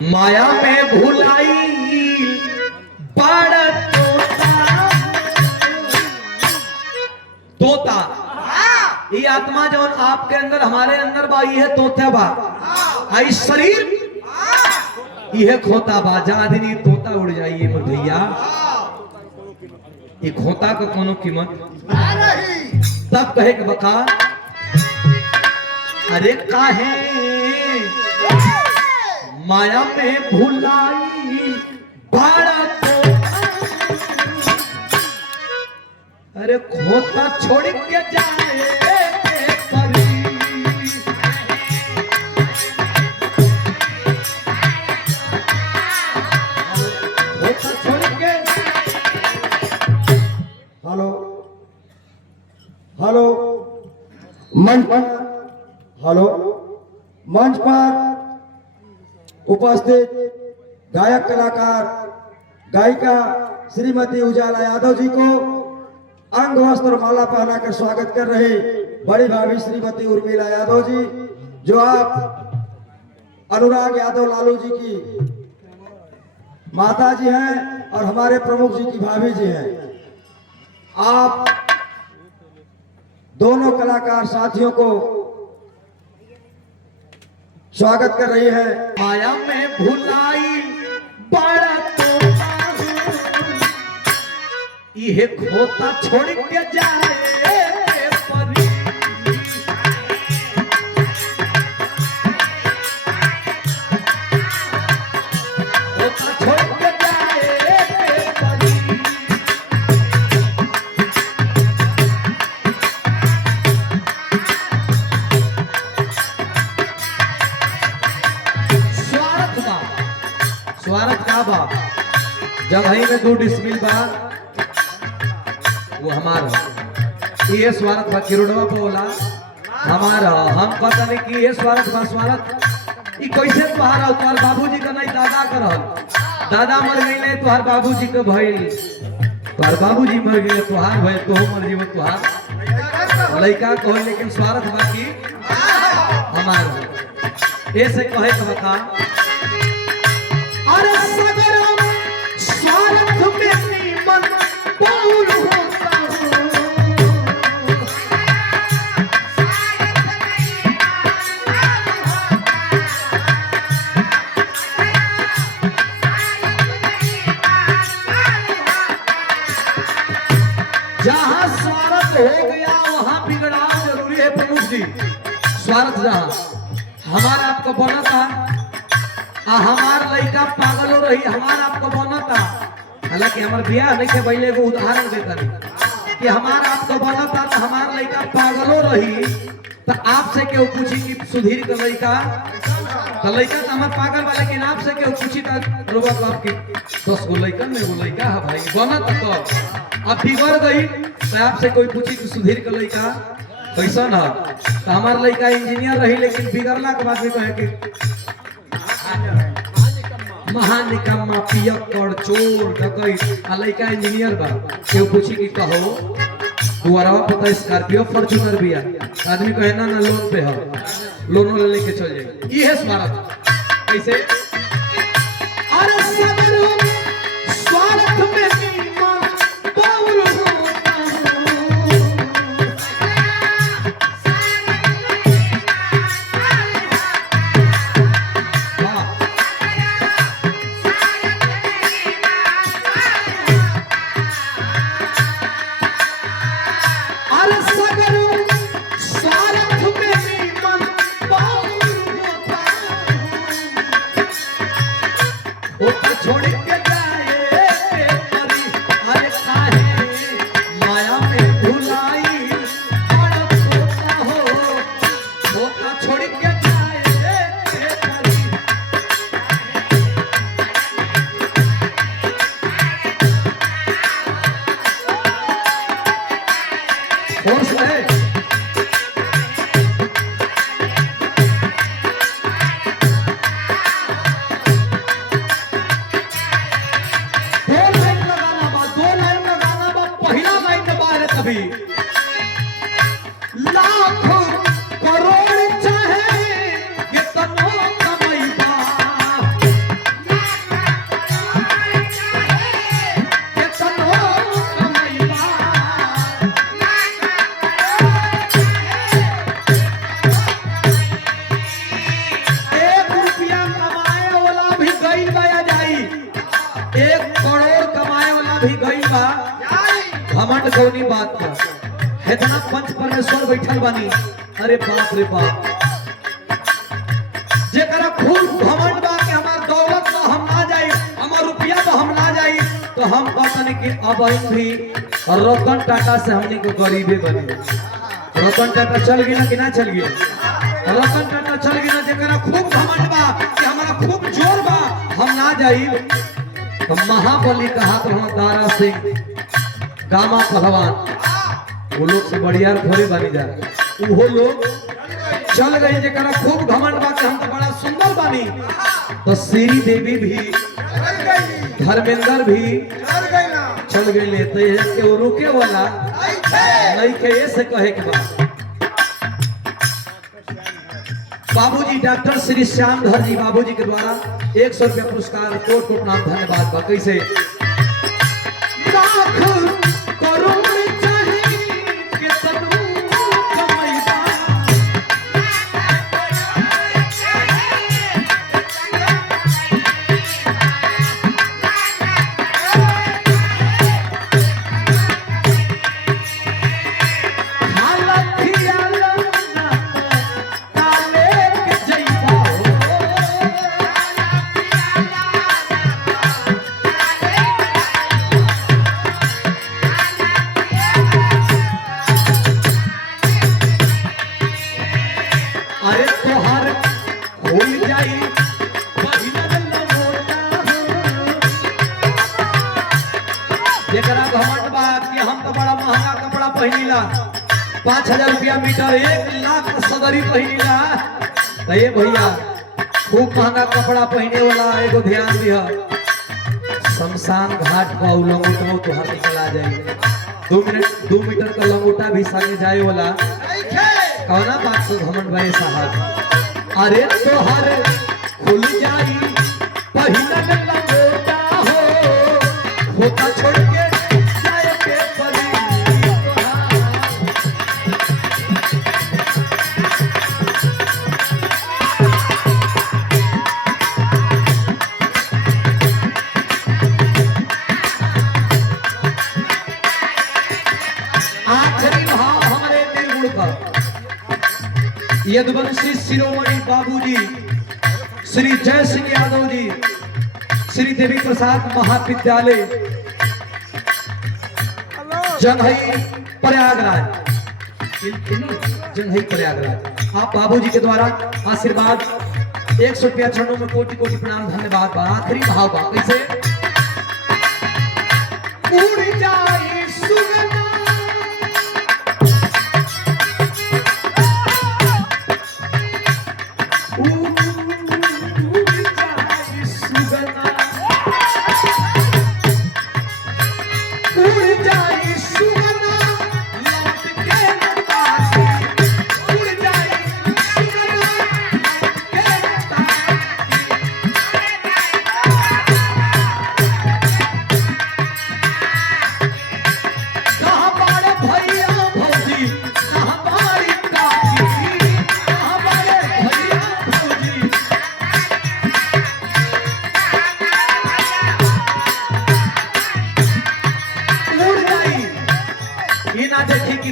माया में भुलाई बड़ तोता तोता ये आत्मा जो आपके अंदर हमारे अंदर बा ये तोता बा आई शरीर ये खोता बा जहां दिन तोता उड़ जाइए मोर भैया ये खोता का कोनो कीमत तब कहे के बका अरे काहे माया में भुलाई बड़ा तोता अरे खोता छोड़ के जाए परी खोता छोड़ के हेलो हेलो मंच पर हेलो मंच पर उपस्थित गायक कलाकार गायिका श्रीमती उजाला यादव जी को अंग वस्त्र और माला पहनाकर स्वागत कर रहे बड़ी भाभी श्रीमती उर्मिला यादव जी जो आप अनुराग यादव लालू जी की माता जी हैं और हमारे प्रमुख जी की भाभी जी हैं। आप दोनों कलाकार साथियों को स्वागत कर रही है। माया में भुलाई बड़ा तोता ये खोता छोड़ के जाए परी खोता छोड़ के जाए परी स्वागत का बा जगही में 2 डिसमिल बा वो हमारा ये स्वागत बा किरोड़वा बोला हमारा हम पता नहीं कि ये स्वागत बा स्वागत ई कैसे तुहार तुहार बाबूजी का नहीं दादा कर दादा मर गई नहीं तुहार बाबूजी के भइल तुहार बाबूजी मर गए तुहार भइल तो मर जीव तुहार लड़का कहो लेकिन स्वागत बा की हमारा ऐसे कहे तो बता अरे सगर स्वार्थ में नीमन बहुल होता जहां स्वार्थ हो गया वहां बिगड़ाव जरूरी है प्रमुख जी। स्वार्थ जहां हमारा आपको बना था हमार लड़का पागल हो रही हमार आपको बनता हालांकि हमार बियाह नहीं के पहले एगो उदाहरण देता कि हमार आपको बनता तो हमार लड़का पागल हो रही तो आपसे केहू पूछी कि सुधीर का लड़का तो लड़का तो हमार पागल बा लेकिन आपसे केहू पूछी तो रोबा को आपकी 10 गो लड़का में एगो लड़का है भाई बनता तो अब बिगड़ गई तो आपसे कोई पूछी कि सुधीर का लड़का कैसा ना तो हमार लड़का इंजीनियर रही लेकिन बिगड़ला के बाद भी कहे कि महानिकम्मा पियक्कड़ चोर डकैत लड़का इंजीनियर बा केहू पूछी कि कहो दुआरवा पता स्कॉर्पियो फॉर्च्यूनर भी है आदमी कहे ना ना लोन पे है लोन लेके चल जाए ये है स्वार्थ कैसे अरे सबर स्वार्थ में नीमन बहुल होता अरे सगर स्वार्थ में नीमन बहुल होता होता छोड़ के जाए परी अरे काहे माया में भुलाई बड़ा तोता हो होता छोड़ के जाए परी कौन सा है भी गई बा घमंड कौनी बात का इतना पंच परमेश्वर बैठल बानी अरे बाप रे बाप जेकरा खूब घमंड बा कि हमार दौलत में हम ना जाई हमार रुपया में हम ना जाई तो हम कहतनी कि अब हम भी रतन टाटा से हमनी को गरीबे बने रतन टाटा चल गई ना कि ना चल गई रतन टाटा चल गई ना जेकरा खूब घमंड बा कि हमारा खूब जोर बा हम ना जाई तो महाबली कहा तो हम दारा सिंह गामा पहलवान वो लोग से बढ़िया थोड़े बनी जा वो लोग चल गई जेकरा खूब घमंड बा कि हम तो बड़ा सुंदर बानी तो श्री देवी भी धर्मेंद्र भी चल गई लेते हैं कि वो रुके वाला नहीं के से कहे के बाद बाबूजी डॉक्टर श्री श्यामधर जी बाबूजी के द्वारा 100 रुपया पुरस्कार कोट कोट नाम धन्यवाद बा कैसे लाख करोड़ चाहे के तनु कमाईबा घमंड बा कि हम तो बड़ा महंगा कपड़ा पहनीला 5000 रुपया मीटर 1 लाख सदरी पहनीला तो ये भैया खूब महंगा कपड़ा पहने वाला एगो ध्यान दिया शमशान घाट पर लंगोटा तो हर निकला जाएगा 2 मीटर का लंगोटा भी संग जाए वाला कौना बात से घमंड भाई साहब अरे तो हर खुल जाई पहिला लंगोटा हो होता छोड़ के यदुवंशी शिरोमणि बाबूजी श्री जय सिंह यादव जी श्री देवी प्रसाद महाविद्यालय जंघई प्रयागराज जंघई प्रयागराज आप बाबूजी के द्वारा आशीर्वाद 100 रुपया चरणों में कोटि कोटि प्रणाम धन्यवाद आखिरी भाव बा कैसे उड़ जाई सुगना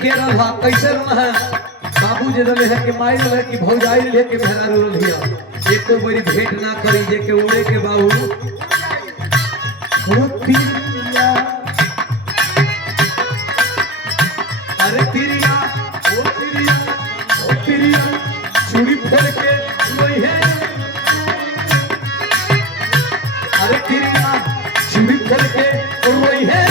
केरल हा कैसे रोना है बाबू जे रहे है कि माई रहे कि भौजाई रहे कि भेड़ा रो लिया एक तो बड़ी भेंट ना करी जे के उड़े के बाबू ओ तिरिया अरे तिरिया ओ तिरिया चूड़ी फोड़ के रोई है अरे तिरिया चूड़ी फोड़ के रोई है